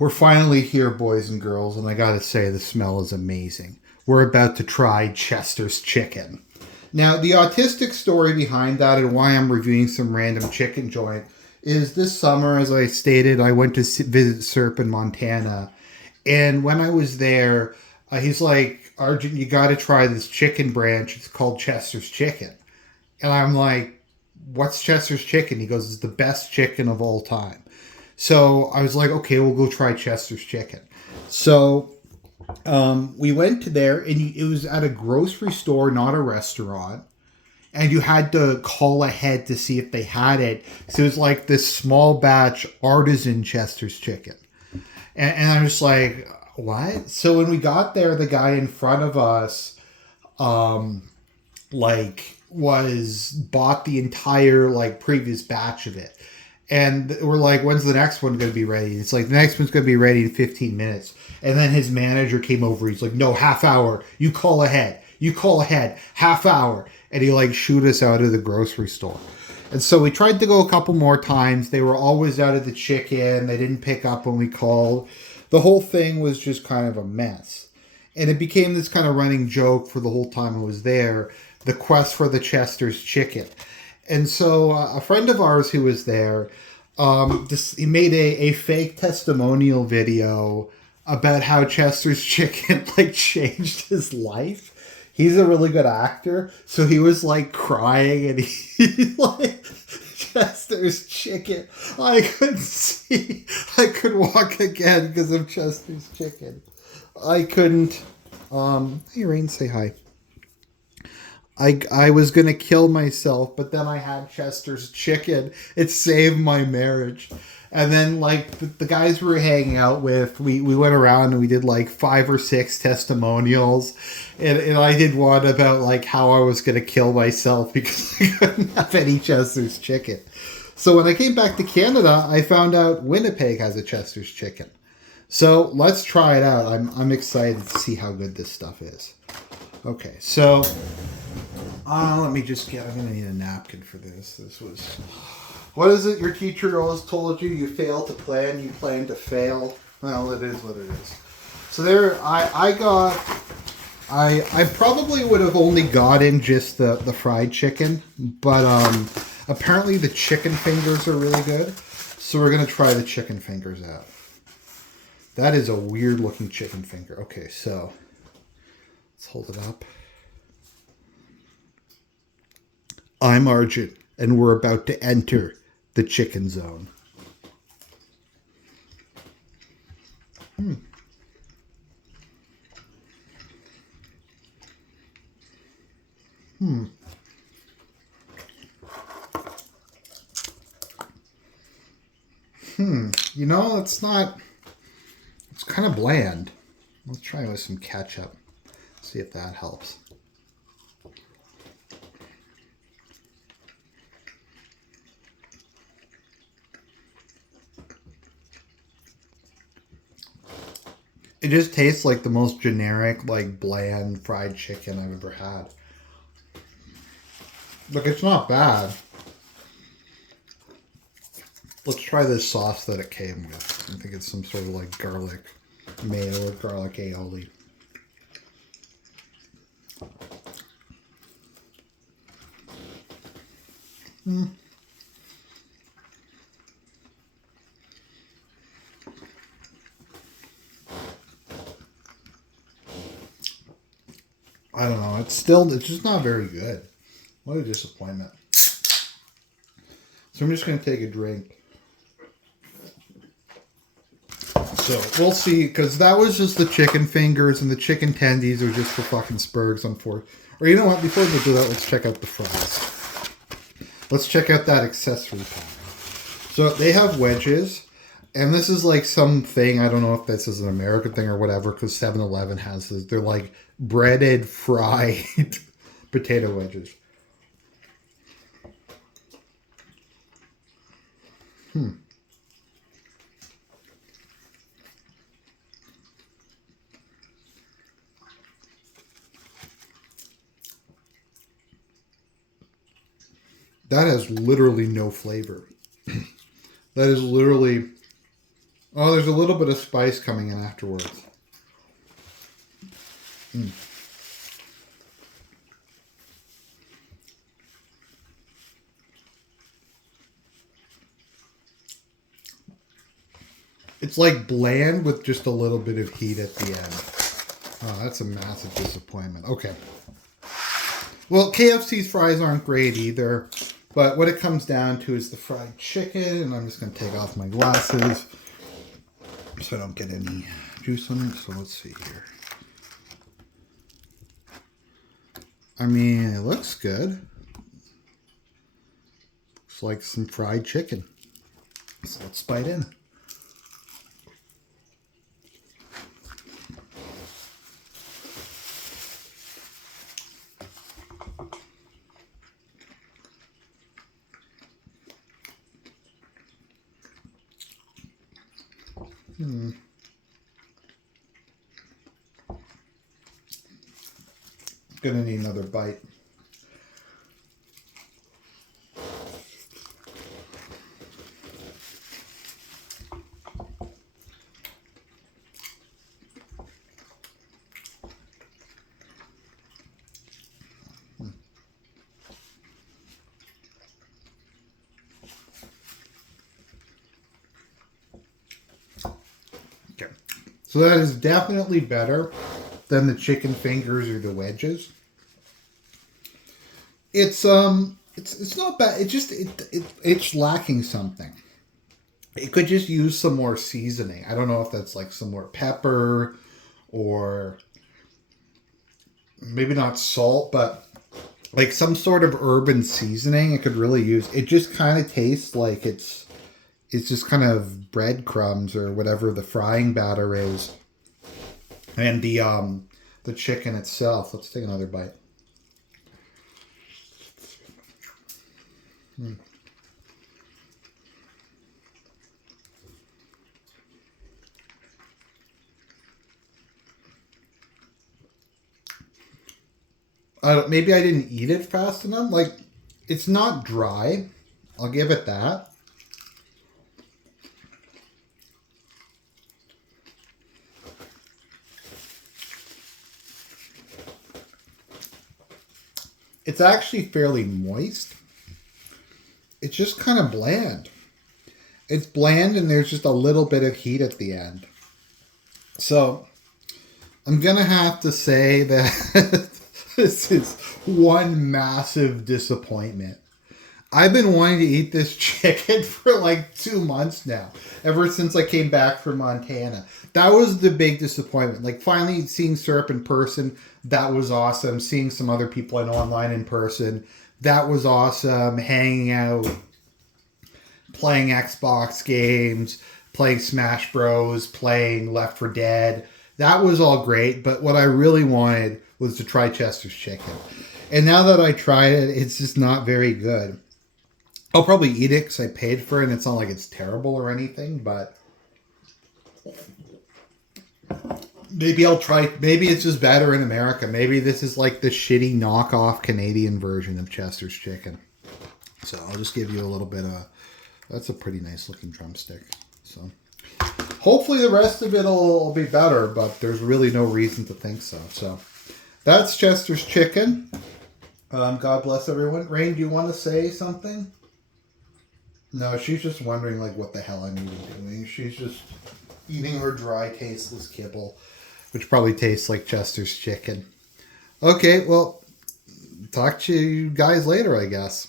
We're finally here, boys and girls, and I gotta say, the smell is amazing. We're about to try Chester's chicken. Now, the autistic story behind that and why I'm reviewing some random chicken joint is this summer, as I stated, I went to visit Serp in Montana. And when I was there, he's like, Argent, you gotta try this chicken branch. It's called Chester's Chicken. And I'm like, what's Chester's Chicken? He goes, it's the best chicken of all time. So I was like, okay, we'll go try Chester's Chicken. So we went to there, and it was at a grocery store, not a restaurant. And you had to call ahead to see if they had it. So it was like this small batch artisan Chester's Chicken. And I'm just like, what? So when we got there, the guy in front of us, was bought the entire previous batch of it. And we're like, when's the next one going to be ready? It's like, the next one's going to be ready in 15 minutes. And then his manager came over. He's like, no, half hour. You call ahead. You call ahead. Half hour. And he shoot us out of the grocery store. And so we tried to go a couple more times. They were always out of the chicken. They didn't pick up when we called. The whole thing was just kind of a mess. And it became this kind of running joke for the whole time I was there. The quest for the Chester's Chicken. And so a friend of ours who was there, he made a fake testimonial video about how Chester's Chicken changed his life. He's a really good actor, so he was crying, and he Chester's Chicken. I could see, I could walk again because of Chester's Chicken. I couldn't. Hey Rain, say hi. I was going to kill myself, but then I had Chester's Chicken. It saved my marriage. And then, the guys we were hanging out with, we went around and we did, 5 or 6 testimonials. And I did one about, how I was going to kill myself because I couldn't have any Chester's Chicken. So when I came back to Canada, I found out Winnipeg has a Chester's Chicken. So let's try it out. I'm excited to see how good this stuff is. Okay, so let me just I'm going to need a napkin for this. This was, what is it your teacher always told you? You fail to plan, you plan to fail. Well, it is what it is. So there, I probably would have only gotten just the fried chicken, but apparently the chicken fingers are really good. So we're going to try the chicken fingers out. That is a weird looking chicken finger. Okay, so let's hold it up. I'm Argent, and we're about to enter the chicken zone. You know, it's kind of bland. Let's try with some ketchup. See if that helps. It just tastes like the most generic, bland fried chicken I've ever had. Look, it's not bad. Let's try this sauce that it came with. I think it's some sort of garlic mayo or garlic aioli. I don't know. It's just not very good. What a disappointment. So I'm just going to take a drink. So we'll see, because that was just the chicken fingers, and the chicken tendies are just for fucking spurgs, unfortunately. Or you know what? Before we do that, let's check out the fries. Let's check out that accessory pack. So they have wedges. And this is something, I don't know if this is an American thing or whatever, because 7-Eleven has this. They're breaded, fried potato wedges. That has literally no flavor. That is literally Oh, there's a little bit of spice coming in afterwards. Mm. It's like bland with just a little bit of heat at the end. Oh, that's a massive disappointment. Okay. Well, KFC's fries aren't great either. But what it comes down to is the fried chicken. And I'm just going to take off my glasses so I don't get any juice on it. So let's see here. I mean, it looks good. Looks like some fried chicken. So let's bite in. Gonna need another bite. Okay. So that is definitely better than the chicken fingers or the wedges. It's not bad. It's lacking something. It could just use some more seasoning. I don't know if that's like some more pepper or maybe not salt, but like some sort of urban seasoning it could really use. It just kind of tastes like it's just kind of breadcrumbs or whatever the frying batter is. And the chicken itself. Let's take another bite. Maybe I didn't eat it fast enough. Like, it's not dry. I'll give it that. It's actually fairly moist. It's just kind of bland. It's bland and there's just a little bit of heat at the end. So, I'm going to have to say that this is one massive disappointment. I've been wanting to eat this chicken for like 2 months now, ever since I came back from Montana. That was the big disappointment. Like finally seeing Syrup in person, that was awesome. Seeing some other people I know online in person, that was awesome. Hanging out, playing Xbox games, playing Smash Bros, playing Left 4 Dead. That was all great, but what I really wanted was to try Chester's chicken. And now that I tried it, it's just not very good. I'll probably eat it because I paid for it and it's not like it's terrible or anything, but maybe I'll try. Maybe it's just better in America. Maybe this is like the shitty knockoff Canadian version of Chester's chicken. So I'll just give you a little bit of, that's a pretty nice looking drumstick. So hopefully the rest of it will be better, but there's really no reason to think so. So that's Chester's chicken. God bless everyone. Rain, do you want to say something? No, she's just wondering like what the hell I'm even doing. She's just eating her dry, tasteless kibble, which probably tastes like Chester's chicken. Okay, well, talk to you guys later, I guess.